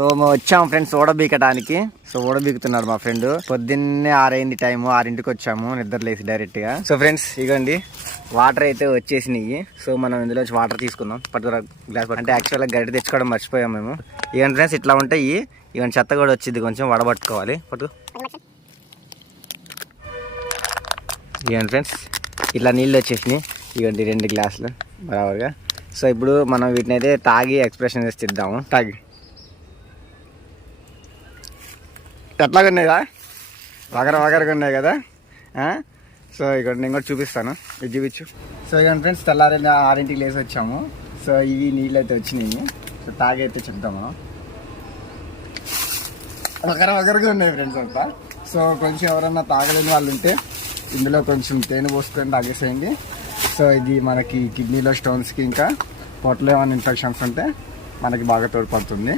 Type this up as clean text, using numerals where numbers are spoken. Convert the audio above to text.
So వచ్చాము friends ఊడబీకడానికి. So ఊడబీకుతున్నాడు మా friend. పొద్దున్నే 6 అయింది టైము, 6ంటికి వచ్చాము నిద్ర లేసి డైరెక్ట్ గా. సో ఫ్రెండ్స్ ఇగోండి వాటర్ అయితే వచ్చేసినాయి. సో మనం ఇందులో వాటర్ తీసుకుందాం. పట్టుకురా గ్లాస్. అంటే యాక్చువల్గా గడ్డి తెచ్చుకోవడం మర్చిపోయాం మేము. ఇవన్నీ ఫ్రెండ్స్ ఇట్లా ఉంటాయి. ఇవన్నీ చెత్త కూడా వచ్చింది, కొంచెం వడబట్టుకోవాలి. పట్టుకో. ఇవన్నీ ఫ్రెండ్స్ ఇట్లా నీళ్ళు వచ్చేసినాయి. ఇవన్నీ 2 గ్లాసులు బరాబర్గా. సో ఇప్పుడు మనం వీటిని అయితే తాగి ఎక్స్ప్రెషన్ చేసి ఇద్దాము. తాగి ఎట్లాగా ఉన్నాయిగా, వగరగా ఉన్నాయి కదా. సో ఇక్కడ నేను కూడా చూపిస్తాను, ఇది చూపించు. సో ఇక ఫ్రెండ్స్ తెల్లారి 6ంటికి లేసి వచ్చాము. సో ఇవి నీళ్ళు అయితే వచ్చినాయి. సో తాగి అయితే చెప్తాము. వగరగా ఉన్నాయి ఫ్రెండ్స్ అంతా. సో కొంచెం ఎవరన్నా తాగలేని వాళ్ళు ఉంటే ఇందులో కొంచెం తేనె పోసుకొని తాగేసేయండి. సో ఇది మనకి కిడ్నీలో స్టోన్స్కి ఇంకా పొట్టలో ఏమైనా ఇన్ఫెక్షన్స్ ఉంటే మనకి బాగా తోడ్పడుతుంది.